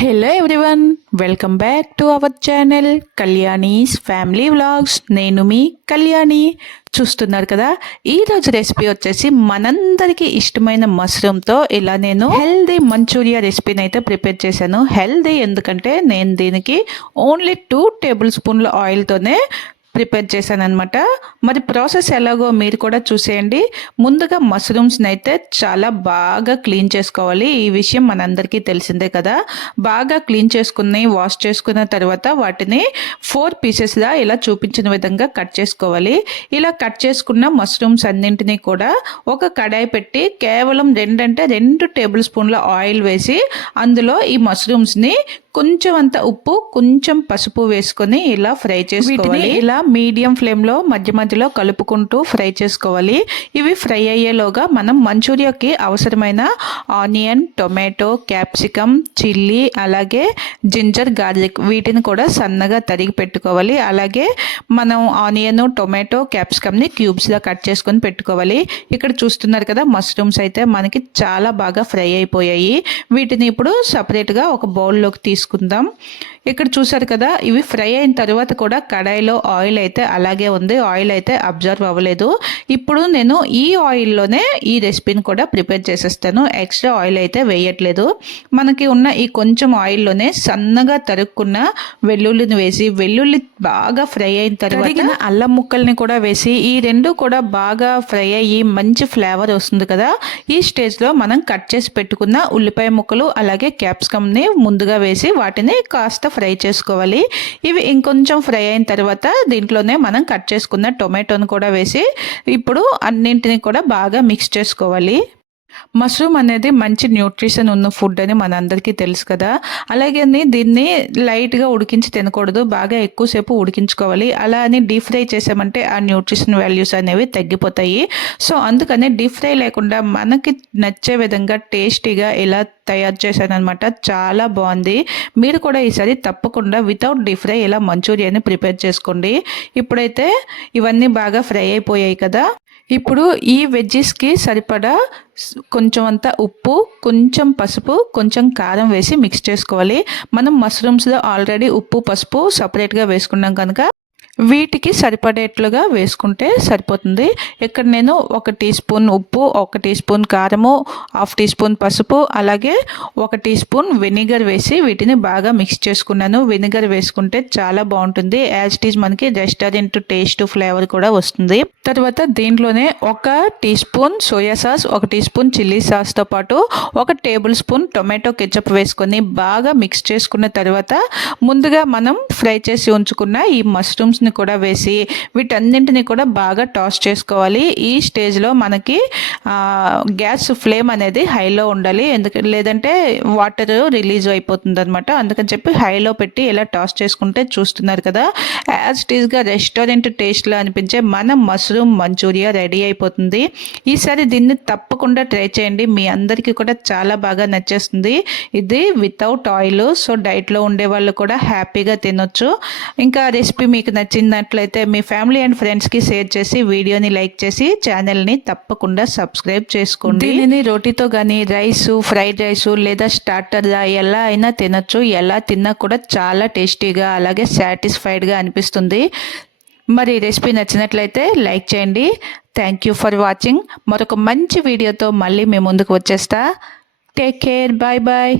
Hello everyone, welcome back to our channel Kalyani's family vlogs. నేను మీ కళ్యాణి. చూస్తున్నారు కదా, ఈరోజు రెసిపీ వచ్చేసి మనందరికీ ఇష్టమైన మష్రూమ్తో ఇలా నేను హెల్దీ మంచూరియా రెసిపీని అయితే ప్రిపేర్ చేశాను. హెల్దీ ఎందుకంటే నేను దీనికి ఓన్లీ 2 టేబుల్ స్పూన్ల ఆయిల్తోనే ప్రిపేర్ చేశాను అనమాట. మరి ప్రాసెస్ ఎలాగో మీరు కూడా చూసేయండి. ముందుగా మష్రూమ్స్ని అయితే చాలా బాగా క్లీన్ చేసుకోవాలి. ఈ విషయం మనందరికీ తెలిసిందే కదా. బాగా క్లీన్ చేసుకుని వాష్ చేసుకున్న తర్వాత వాటిని 4 పీసెస్గా ఇలా చూపించిన విధంగా కట్ చేసుకోవాలి. ఇలా కట్ చేసుకున్న మష్రూమ్స్ అన్నింటినీ కూడా ఒక కడాయి పెట్టి కేవలం 2 టేబుల్ స్పూన్ల ఆయిల్ వేసి అందులో ఈ మష్రూమ్స్ని కొంచెం అంత ఉప్పు, కొంచెం పసుపు వేసుకొని ఇలా ఫ్రై చేసుకోవాలి. ఇలా మీడియం ఫ్లేమ్లో మధ్య మధ్యలో కలుపుకుంటూ ఫ్రై చేసుకోవాలి. ఇవి ఫ్రై అయ్యేలోగా మనం మంచూరియాకి అవసరమైన ఆనియన్, టొమాటో, క్యాప్సికమ్, చిల్లీ, అలాగే జింజర్, గార్లిక్ వీటిని కూడా సన్నగా తరిగి పెట్టుకోవాలి. అలాగే మనం ఆనియన్, టొమాటో, క్యాప్సికమ్ని క్యూబ్స్గా కట్ చేసుకొని పెట్టుకోవాలి. ఇక్కడ చూస్తున్నారు కదా, మష్రూమ్స్ అయితే మనకి చాలా బాగా ఫ్రై అయిపోయాయి. వీటిని ఇప్పుడు సపరేట్గా ఒక బౌల్లోకి తీసుకుందాం. ఇక్కడ చూసారు కదా, ఇవి ఫ్రై అయిన తర్వాత కూడా కడాయిలో ఆయిల్ అయితే అలాగే ఉంది. ఆయిల్ అయితే అబ్జర్వ్ అవ్వలేదు. ఇప్పుడు నేను ఈ ఆయిల్లోనే ఈ రెసిపీని కూడా ప్రిపేర్ చేసేస్తాను. ఎక్స్ట్రా ఆయిల్ అయితే వేయట్లేదు. మనకి ఉన్న ఈ కొంచెం ఆయిల్లోనే సన్నగా తరుక్కున్న వెల్లుల్లిని వేసి, వెల్లుల్లి బాగా ఫ్రై అయిన తర్వాత అల్లం ముక్కల్ని కూడా వేసి, ఈ రెండు కూడా బాగా ఫ్రై అయ్యి మంచి ఫ్లేవర్ వస్తుంది కదా. ఈ స్టేజ్లో మనం కట్ చేసి పెట్టుకున్న ఉల్లిపాయ ముక్కలు అలాగే క్యాప్సికమ్ని ముందుగా వేసి వాటిని కాస్త ఫ్రై చేసుకోవాలి. ఇవి ఇంకొంచెం ఫ్రై అయిన తర్వాత దీంట్లోనే మనం కట్ చేసుకున్న టొమాటోను కూడా వేసి ఇప్పుడు అన్నింటిని కూడా బాగా మిక్స్ చేసుకోవాలి. మష్రూమ్ అనేది మంచి న్యూట్రిషన్ ఉన్న ఫుడ్ అని మనందరికీ తెలుసు కదా. అలాగే దీన్ని లైట్గా ఉడికించి తినకూడదు, బాగా ఎక్కువసేపు ఉడికించుకోవాలి. అలా అని డీప్ ఫ్రై చేసామంటే ఆ న్యూట్రిషన్ వాల్యూస్ అనేవి తగ్గిపోతాయి. సో అందుకని డీప్ ఫ్రై లేకుండా మనకి నచ్చే విధంగా టేస్టీగా ఇలా తయారు చేశాను అనమాట. చాలా బాగుంది. మీరు కూడా ఈసారి తప్పకుండా వితౌట్ డీప్ ఫ్రై ఇలా మంచూరియాని ప్రిపేర్ చేసుకోండి. ఇప్పుడైతే ఇవన్నీ బాగా ఫ్రై అయిపోయాయి కదా. ఇప్పుడు ఈ వెజ్జెస్కి సరిపడా కొంచెం అంతా ఉప్పు, కొంచెం పసుపు, కొంచెం కారం వేసి మిక్స్ చేసుకోవాలి. మనం మష్రూమ్స్లో ఆల్రెడీ ఉప్పు, పసుపు సపరేట్గా వేసుకున్నాం కనుక వీటికి సరిపడేట్లుగా వేసుకుంటే సరిపోతుంది. ఇక్కడ నేను 1 టీ స్పూన్ ఉప్పు, 1 టీ స్పూన్ కారము, 1/2 టీ స్పూన్ పసుపు, అలాగే 1 టీ స్పూన్ వెనిగర్ వేసి వీటిని బాగా మిక్స్ చేసుకున్నాను. వెనిగర్ వేసుకుంటే చాలా బాగుంటుంది. యాజ్ ఇట్ ఈజ్ మనకి రెస్టారెంట్ టేస్ట్, ఫ్లేవర్ కూడా వస్తుంది. తర్వాత దీంట్లోనే 1 teaspoon soya sauce, 1 teaspoon chilli సాస్తో పాటు 1 టేబుల్ స్పూన్ టొమాటో కెచప్ వేసుకొని బాగా మిక్స్ చేసుకున్న తర్వాత ముందుగా మనం ఫ్రై చేసి ఉంచుకున్న ఈ మష్రూమ్స్ కూడా వేసి వీటన్నింటినీ కూడా బాగా టాస్ చేసుకోవాలి. ఈ స్టేజ్లో మనకి గ్యాస్ ఫ్లేమ్ అనేది హైలో ఉండాలి. ఎందుకంటే లేదంటే వాటర్ రిలీజ్ అయిపోతుంది అనమాట. అందుకని చెప్పి హైలో పెట్టి ఇలా టాస్ చేసుకుంటే చూస్తున్నారు కదా, యాజ్ ఇట్ ఈస్గా రెస్టారెంట్ టేస్ట్లో అనిపించే మన మష్రూమ్ మంచూరియా రెడీ అయిపోతుంది. ఈసారి దీన్ని తప్పకుండా ట్రై చేయండి. మీ అందరికీ కూడా చాలా బాగా నచ్చేస్తుంది. ఇది వితౌట్ ఆయిల్, సో డైట్లో ఉండే వాళ్ళు కూడా హ్యాపీగా తినొచ్చు. ఇంకా రెసిపీ మీకు నచ్చినట్లయితే మీ ఫ్యామిలీ అండ్ ఫ్రెండ్స్కి షేర్ చేసి వీడియోని లైక్ చేసి ఛానల్ని తప్పకుండా సబ్స్క్రైబ్ చేసుకోండి. దీనిని రోటీతో కానీ, రైస్, ఫ్రైడ్ రైస్ లేదా స్టార్టర్గా ఎలా అయినా తినొచ్చు. ఎలా తిన్నా కూడా చాలా టేస్టీగా అలాగే సాటిస్ఫైడ్గా అనిపిస్తుంది. మరి రెసిపీ నచ్చినట్లయితే లైక్ చేయండి. Thank you for watching. మరొక మంచి వీడియోతో మళ్ళీ మీ ముందుకు వచ్చేస్తా. Take care, bye bye.